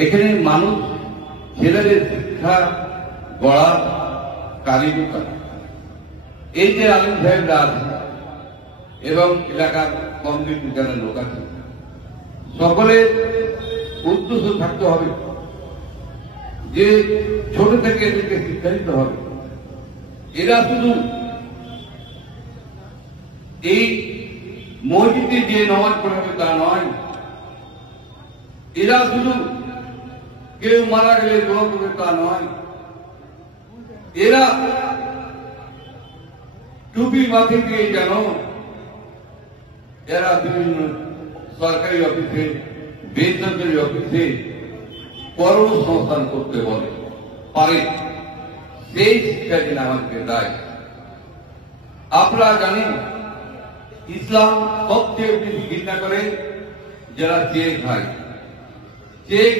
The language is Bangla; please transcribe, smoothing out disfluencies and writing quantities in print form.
এখানে মানুষ ছেলেদের শিক্ষা গড়া কারিগর এই যে আলিম সাহেবরা আছে এবং এলাকার কমিউনিটি যারা লোক আছে সকলের উদ্দেশ্য থাকতে হবে যে ছোট থেকে এদেরকে শিক্ষা দিতে হবে। এরা শুধু এই মসজিদে যে নামাজ পড়াবে তা নয়, এরা শুধু কেউ মারা গেলে দোয়া করবে তা নয়, এরা টুপি মাথায় দিয়ে যেন এরা বিভিন্ন সরকারি অফিসে বেসরকারি অফিসে কর্মসংস্থান করতে বলে পারে, সেই শিক্ষা যেন আমাদেরকে দেয়। আপনারা জানেন ইসলাম সবচেয়ে বেশি ঘৃণা করে যারা চেয়ে খায়, চেয়ে